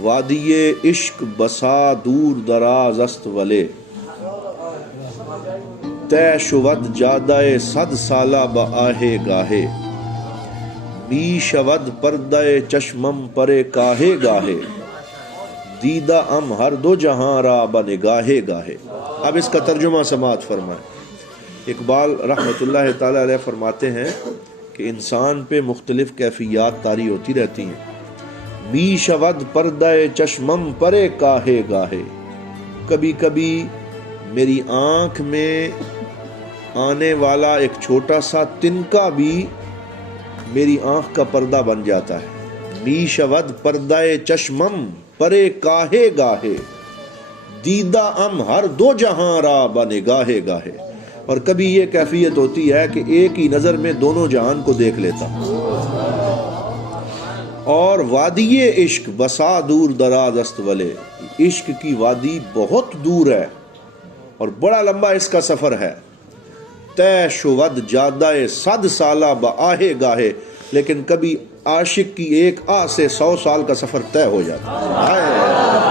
وادی عشق بسا دور دراز است ولے، طے شود جادہ صد سالہ بآہے گاہے، می شود پردہ چشمم پرے کاہے گاہے، دیدہ ام ہر دو جہاں را بنگاہے گاہے۔ اب اس کا ترجمہ سماعت فرمائیں۔ اقبال رحمۃ اللہ تعالی علیہ فرماتے ہیں کہ انسان پہ مختلف کیفیات طاری ہوتی رہتی ہیں۔ می شود پردہ چشمم پرے کاہے گاہے، کبھی کبھی میری آنکھ میں آنے والا ایک چھوٹا سا تنکا بھی میری آنکھ کا پردہ بن جاتا ہے۔ می شود پردہ چشمم پرے کاہے گاہے، دیدہ ام ہر دو جہاں را بنگاہے گاہے۔ اور کبھی یہ کیفیت ہوتی ہے کہ ایک ہی نظر میں دونوں جہان کو دیکھ لیتا ہوں۔ اور وادی عشق بسا دور دراز است ولے، عشق کی وادی بہت دور ہے اور بڑا لمبا اس کا سفر ہے۔ طے شود جادہ صد سالہ بآہے گاہے، لیکن کبھی عاشق کی ایک آہ سے 100 سال کا سفر طے ہو جاتا ہے۔